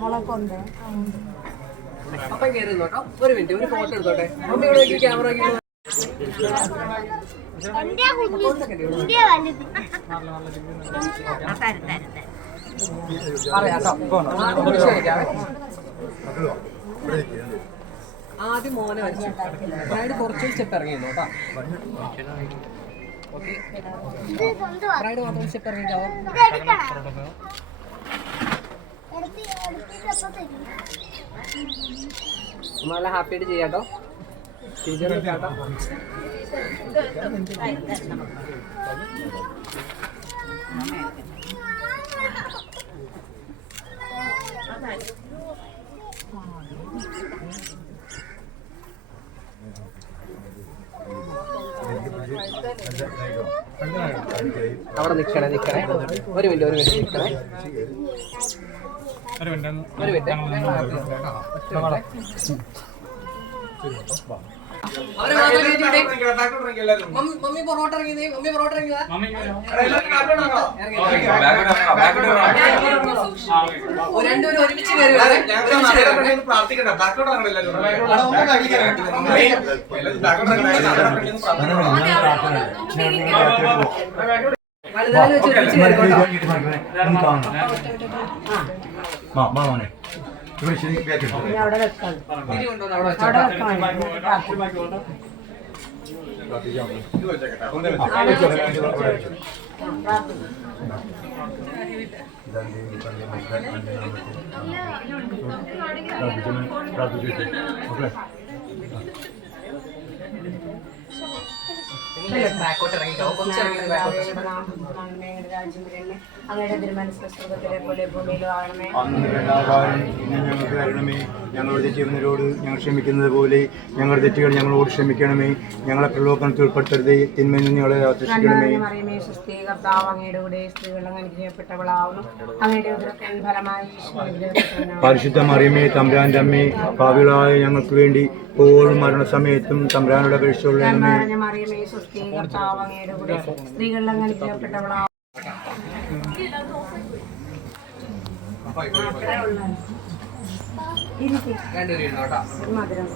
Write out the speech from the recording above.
മുളകൊണ്ട്. അപ്പം കയറി കേട്ടോ. ഒരു മിനിറ്റ് ഒരു ഫോട്ടോ എടുത്തോട്ടെ. മമ്മി ഇവിടെ ക്യാമറ ആദ്യം മോനെ വരച്ചു അതായത് കുറച്ച് സ്റ്റെപ്പ് ഇറങ്ങിയിരുന്നു കേട്ടോ. ഓക്കെ ബ്രൈഡ് മാത്രം എടുത്തിട്ടപ്പോ തരും നല്ല ഹാപ്പി ആയിട്ട് ചെയ്യാട്ടോ ടീച്ചർ കേട്ടോ അവിടെ നിൽക്കണേ നിൽക്കണേ ഒരു മിനിറ്റ് ഒരു മിനിറ്റ് നിൽക്കണേ ഒരു മിനിറ്റ്. ഒരു മിനിറ്റ്. അവരെ. മമ്മി മമ്മി പൊറോട്ട ഇറങ്ങിയതേ മമ്മി പൊറോട്ട ഇറങ്ങിയതാ രണ്ടുപേരും ഒരുമിച്ച് കയറി വരണേ. ഒരുമിച്ച് കയറി വരണേ. വലുതാൽ വെച്ച് ഒരുമിച്ച് കയറി കേട്ടോ. മോനെ. ഇവിടെ ശരി അവിടെ വെക്കാം. അവിടെ. വെക്കാം. നിങ്ങൾ ബാക്കോട്ട് ഇറങ്ങിക്കോ കുറച്ച് ഇറങ്ങി ബാക്കോട്ട് അങ്ങയുടെ തിരുമനസ് സ്വർഗത്തിലെ പോലെ ഭൂമിയിലും ആകണമേ. ഞങ്ങൾക്ക് തരണമേ. ഞങ്ങളുടെ തെറ്റുന്നവരോട് ഞങ്ങൾ ക്ഷമിക്കുന്നത് പോലെ ഞങ്ങളുടെ തെറ്റുകൾ ഞങ്ങളോട് ക്ഷമിക്കണമേ. ഞങ്ങളെ പ്രലോഭനത്തിൽ ഉൾപ്പെടുത്തരുതേ. തിന്മയിൽ നിന്ന് ഞങ്ങളെ ആകർഷിക്കണമേ കർത്താവ് അങ്ങയുടെ കൂടെ അങ്ങയുടെ ഉദരത്തിൻ ഫലമായി ഈശോ അനുഗ്രഹിക്കപ്പെട്ടവനാകുന്നു. പരിശുദ്ധ മറിയമേ തമ്പുരാന്റെ അമ്മേ പാവികളായ ഞങ്ങൾക്ക് വേണ്ടി എപ്പോഴും മരണസമയത്തും തമ്പുരാനുടെ നിറഞ്ഞ മറിയമേ കേട്ടോ മധുരം.